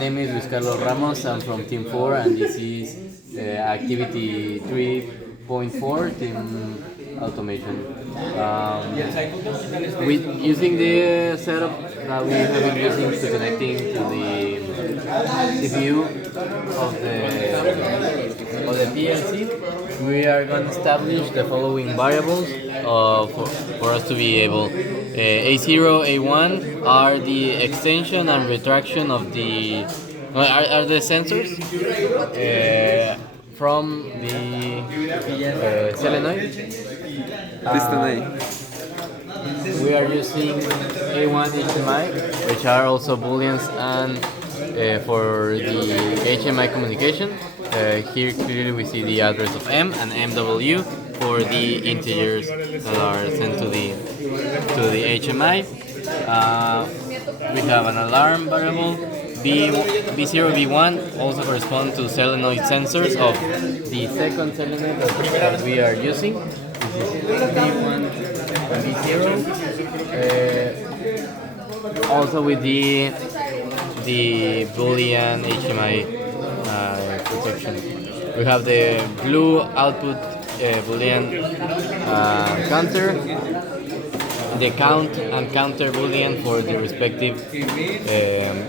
name is Luis Carlos Ramos. I'm from Team 4, and this is activity 3.4, Team Automation. With using the setup that we have been using to connecting to the CPU of the PLC, we are going to establish the following variables for us to be able. A0, A1 are the extension and retraction of the are the sensors from the solenoid. Piston A. We are using A1 HMI, which are also booleans and for the HMI communication. Here clearly we see the address of M and MW for the integers that are sent to the HMI. We have an alarm variable. B0, B1 also correspond to solenoid sensors of the second solenoid that we are using. This is B1 and B0. Also with the Boolean HMI protection. We have the blue output Boolean counter, the count and counter Boolean for the respective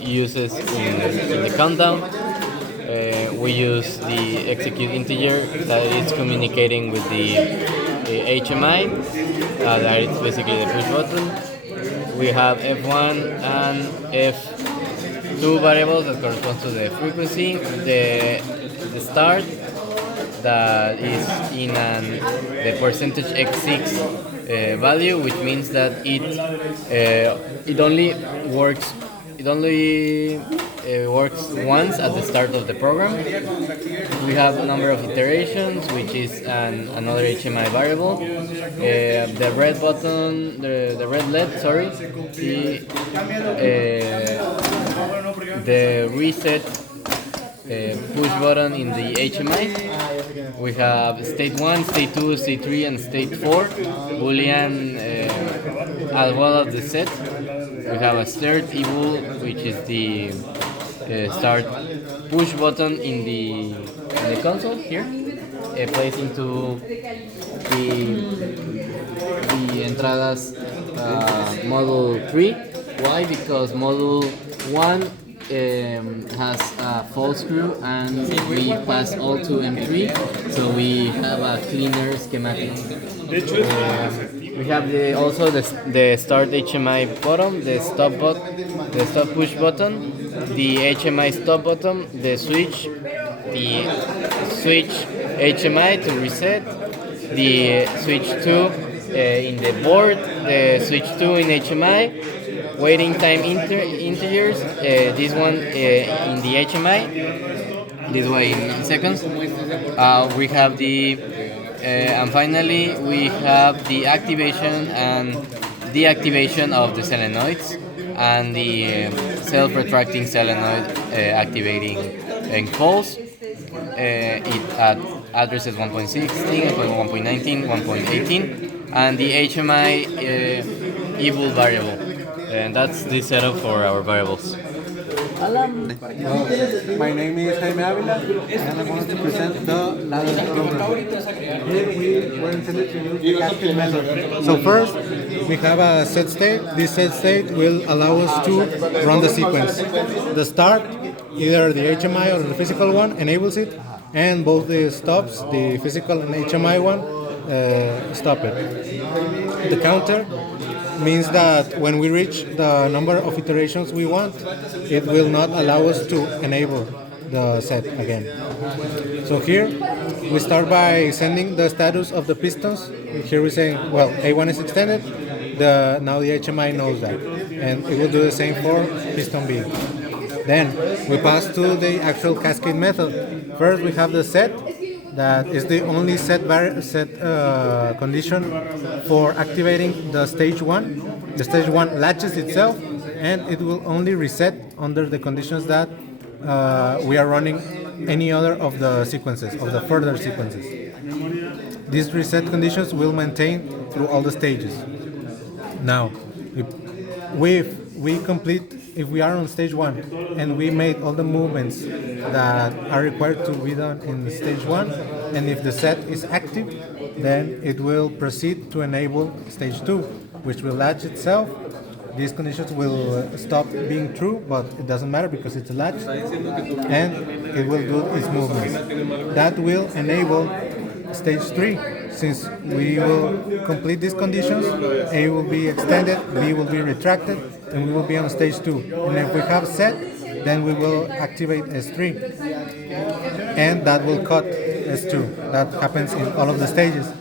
uses in the countdown. We use the execute integer that is communicating with the HMI, that is basically the push button. We have F1 and F2 variables that correspond to the frequency, the start that is in the percentage x6 value, which means that it only works once at the start of the program. We have a number of iterations, which is another HMI variable. The red button, the red LED, sorry, the reset push button in the HMI. We have state 1, state 2, state 3, and state 4 Boolean as well as the set. We have a start eval, which is the start push button in the console here, placed into the entradas module 3. Why? Because module 1 has a false screw and we pass all to M3, so we have a cleaner schematic. We have also the start HMI button, the stop push button, the HMI stop button, the switch HMI to reset, the switch 2 in the board, the switch 2 in HMI, waiting time integers, this one in the HMI, this way in seconds. We have and finally we have the activation and deactivation of the solenoids and the self-retracting solenoid activating in calls. It addresses 1.16, 1.19, 1.18, and the HMI eval variable. And that's the setup for our variables. My name is Jaime Avila, and I want to present the ladder program. Here we were intended to use the cascade method. So first, we have a set state. This set state will allow us to run the sequence. The start, either the HMI or the physical one, enables it, and both the stops, the physical and HMI one, stop it. The counter means that when we reach the number of iterations we want, it will not allow us to enable the set again. So here we start by sending the status of the pistons. Here we say, well, A1 is extended. Now the HMI knows that, and it will do the same for piston B. Then we pass to the actual cascade method. First we have the set. That is the only set condition for activating the stage 1. The stage 1 latches itself, and it will only reset under the conditions that we are running any other of the sequences, of the further sequences. These reset conditions will maintain through all the stages. Now, if we complete if we are on stage 1 and we made all the movements that are required to be done in stage 1, and if the set is active, then it will proceed to enable stage 2, which will latch itself. These conditions will stop being true, but it doesn't matter because it's a latch, and it will do its movements. That will enable stage 3. Since we will complete these conditions, A will be extended, B will be retracted, and we will be on stage 2. And if we have set, then we will activate S3, and that will cut S2. That happens in all of the stages.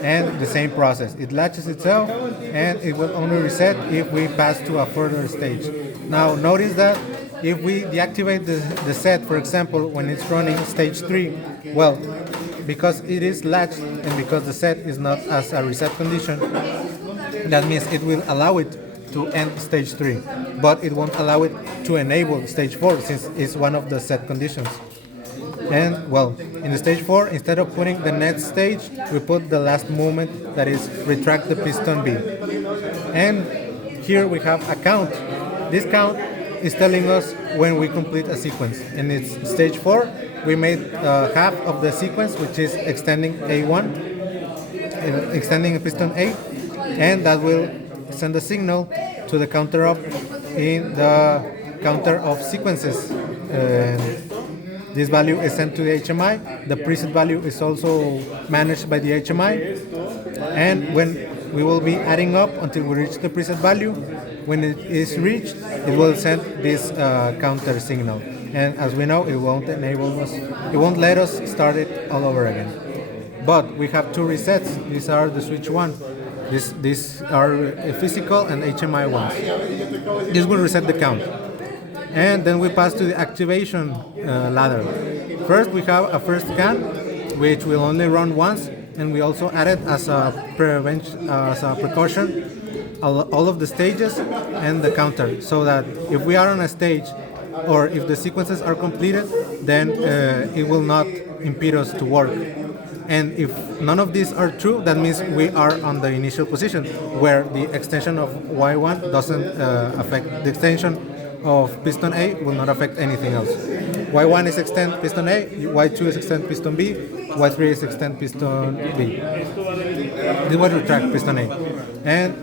And the same process. It latches itself, and it will only reset if we pass to a further stage. Now notice that if we deactivate the set, for example, when it's running stage 3, well, because it is latched and because the set is not as a reset condition, that means it will allow it to end stage 3, but it won't allow it to enable stage 4 since it's one of the set conditions. And well, in the stage 4, instead of putting the next stage, we put the last movement, that is retract the piston B. And here we have a count. This count is telling us when we complete a sequence. In its stage 4, we made half of the sequence, which is extending A1, extending piston A, and that will send a signal to the counter up in the counter of sequences. This value is sent to the HMI. The preset value is also managed by the HMI. And when we will be adding up until we reach the preset value, when it is reached, it will send this counter signal. And as we know, it won't enable us, it won't let us start it all over again. But we have two resets. These are the switch 1. These are physical and HMI ones. This will reset the count. And then we pass to the activation ladder. First, we have a first scan, which will only run once, and we also added as a precaution all of the stages and the counter, so that if we are on a stage or if the sequences are completed, then it will not impede us to work. And if none of these are true, that means we are on the initial position, where the extension of Y1 doesn't affect the extension of piston A will not affect anything else. Y1 is extend piston A, Y2 is extend piston B, Y3 is extend piston B. This will retract piston A. And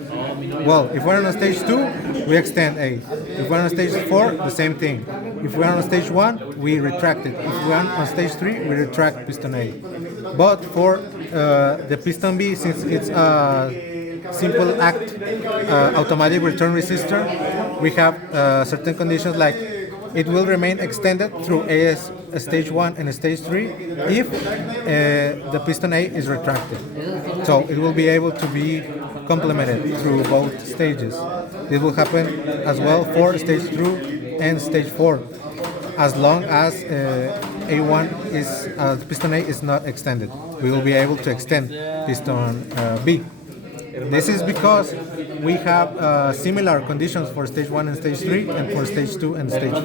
well, if we're on stage 2, we extend A. If we're on stage 4, the same thing. If we're on stage 1, we retract it. If we're on stage 3, we retract piston A. But for the piston B, since it's a simple act automatic return resistor, we have certain conditions like it will remain extended through AS stage 1 and stage 3 if the piston A is retracted. So it will be able to be complemented through both stages. This will happen as well for stage 2 and stage 4, as long as A1 is piston A is not extended. We will be able to extend piston B. This is because we have similar conditions for stage 1 and stage 3 and for stage 2 and stage 4.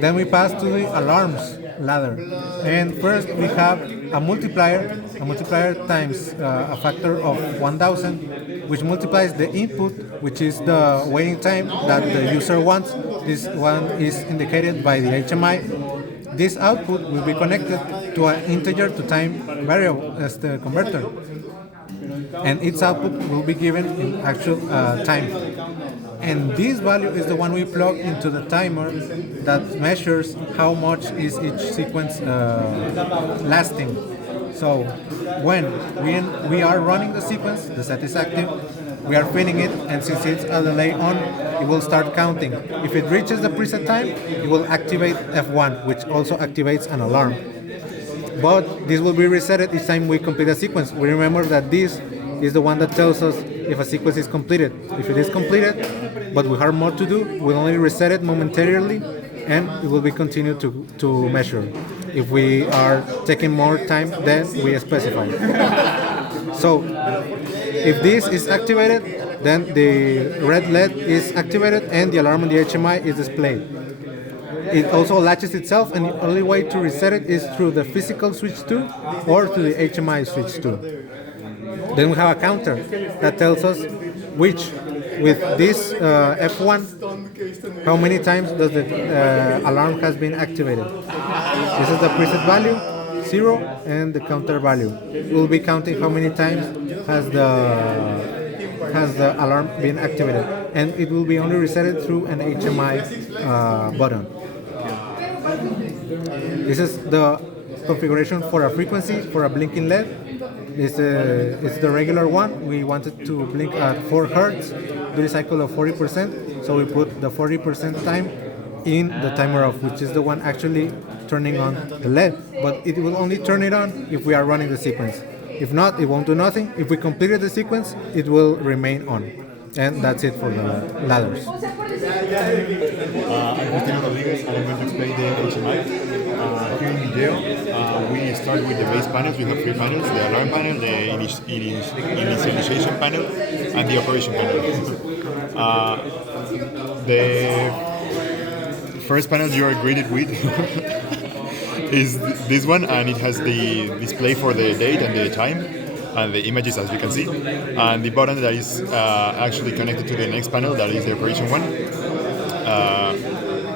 Then we pass to the alarms ladder. And first we have a multiplier times a factor of 1000, which multiplies the input, which is the waiting time that the user wants. This one is indicated by the HMI. This output will be connected to an integer to time variable as the converter, and its output will be given in actual time. And this value is the one we plug into the timer that measures how much is each sequence lasting. So when we are running the sequence, the set is active, we are feeding it, and since it's a delay on, it will start counting. If it reaches the preset time, it will activate F1, which also activates an alarm. But this will be reset each time we complete a sequence. We remember that this is the one that tells us if a sequence is completed. If it is completed, but we have more to do, we'll only reset it momentarily, and it will be continued to measure if we are taking more time than we specify. So if this is activated, then the red LED is activated and the alarm on the HMI is displayed. It also latches itself, and the only way to reset it is through the physical switch 2 or through the HMI switch 2. Then we have a counter that tells us which with this F1, how many times does the alarm has been activated. This is the preset value, 0, and the counter value. We'll be counting how many times has the alarm been activated, and it will be only reset through an HMI button. This is the configuration for a frequency for a blinking LED. It's the regular one. We wanted to blink at 4 Hertz, do a cycle of 40%, so we put the 40% time in the timer off, which is the one actually turning on the LED. But it will only turn it on if we are running the sequence. If not, it won't do nothing. If we completed the sequence, it will remain on. And that's it for the ladders. I'm Agustino Rodriguez, and I'm going to explain the HMI. Here in Video, we start with the base panels. We have 3 panels: the alarm panel, the initialization panel, and the operation panel. The first panel you are greeted with is this one, and it has the display for the date and the time, and the images, as you can see, and the button that is actually connected to the next panel, that is the operation one.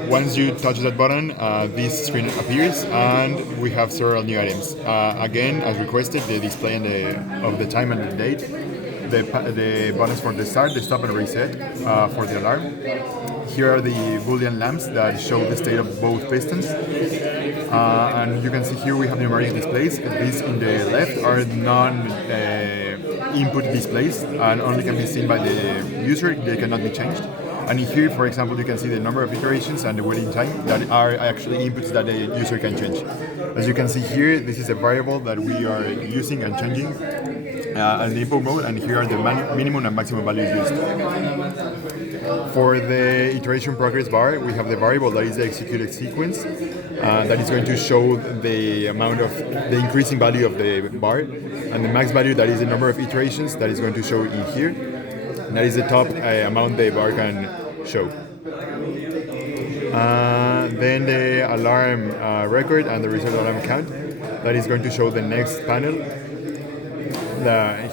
Once you touch that button, this screen appears, and we have several new items. Again, as requested, the display of the time and the date, the buttons for the start, the stop, and reset for the alarm. Here are the Boolean lamps that show the state of both pistons. And you can see here we have numeric displays. These in the left are non-input displays and only can be seen by the user. They cannot be changed. And here, for example, you can see the number of iterations and the waiting time that are actually inputs that the user can change. As you can see here, this is a variable that we are using and changing in the input mode, and here are the minimum and maximum values used. For the iteration progress bar, we have the variable that is the executed sequence that is going to show the amount of the increasing value of the bar, and the max value, that is the number of iterations that is going to show in here. And that is the top amount the bar can show. Then the alarm record and the result alarm count, that is going to show the next panel.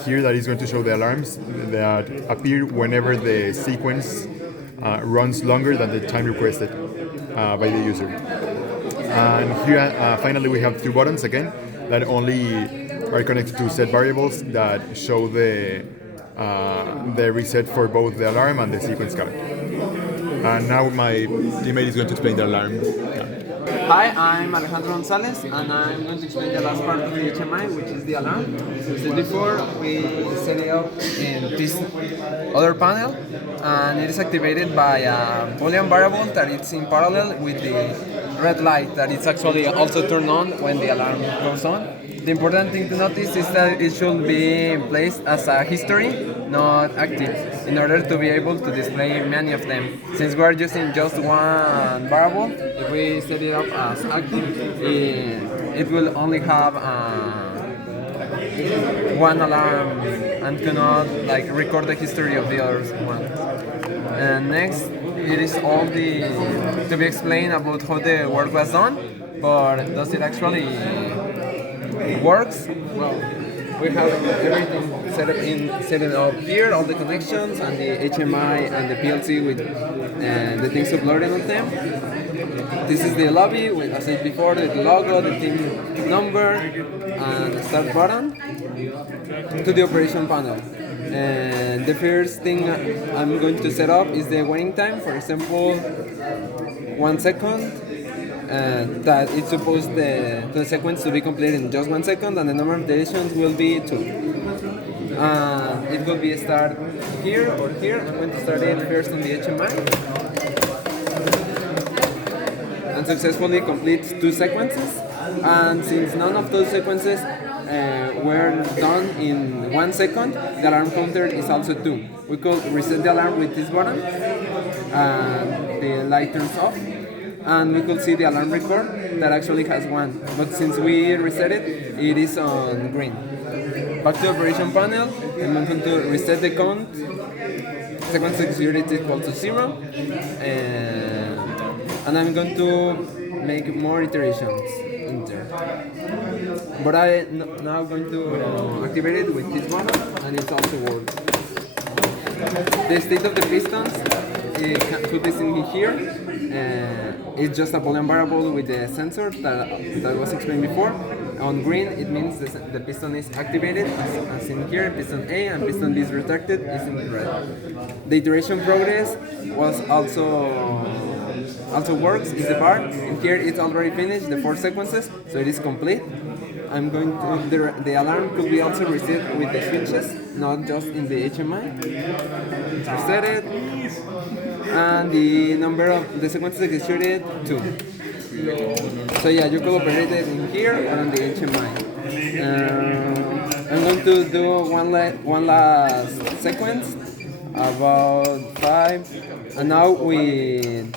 Here that is going to show the alarms that appear whenever the sequence runs longer than the time requested by the user. And here finally we have 2 buttons again that only are connected to set variables that show the reset for both the alarm and the sequence count. And now my teammate is going to explain the alarm count. Hi, I'm Alejandro Gonzalez, and I'm going to explain the last part of the HMI, which is the alarm. As before, we set it up in this other panel, and it is activated by a Boolean variable that is in parallel with the red light that is actually also turned on when the alarm goes on. The important thing to notice is that it should be placed as a history, not active, in order to be able to display many of them. Since we are using just one variable, if we set it up as active, it will only have one alarm and cannot record the history of the other ones. And next, it is all to be explained about how the work was done, but does it actually works? Well, we have everything set up here, all the connections and the HMI and the PLC with the things uploaded on them. This is the lobby with, as I said before, the logo, the team number, and the start button to the operation panel. And the first thing I'm going to set up is the waiting time. For example, 1 second. That it's supposed the sequence to be completed in just 1 second, and the number of iterations will be 2. It will be start here or here. I'm going to start it first on the HMI and successfully complete 2 sequences. And since none of those sequences were done in 1 second, the alarm counter is also 2. We could reset the alarm with this button, and the light turns off. And we could see the alarm record that actually has 1, but since we reset it, it is on green. Back to the operation panel, I'm going to reset the count. Sequence executed is equal to 0, and I'm going to make more iterations in there. But I'm now going to activate it with this button, and it's also working. The state of the pistons could be seen here. It's just a Boolean variable with the sensor that was explained before. On green, it means the piston is activated, as in here, piston A, and piston B is retracted, is in red. The iteration progress was also works, is the bar. In here, it's already finished, the 4 sequences, so it is complete. I'm going to, the alarm could be also reset with the switches, not just in the HMI. It's resetted, and the number of the sequences executed, 2. So yeah, you could operate it in here or on the HMI. I'm going to do one last sequence, about 5, and now with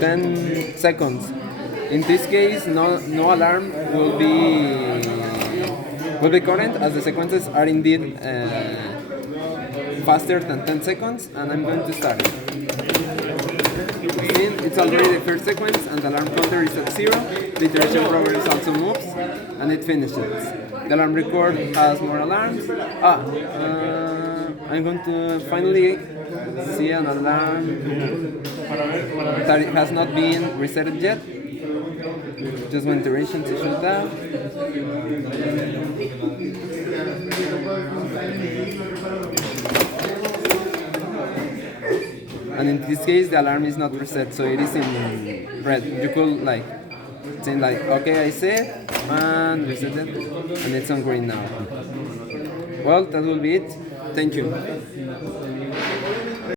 10 seconds. In this case, no alarm will be current, as the sequences are indeed faster than 10 seconds, and I'm going to start it. It's already the first sequence, and the alarm counter is at 0. The iteration progress also moves, and it finishes. The alarm record has more alarms. I'm going to finally see an alarm that has not been resetted yet. Just one iteration to show that. And in this case, the alarm is not reset, so it is in red. You could say okay, I set, and reset it, and it's on green now. Well, that will be it. Thank you.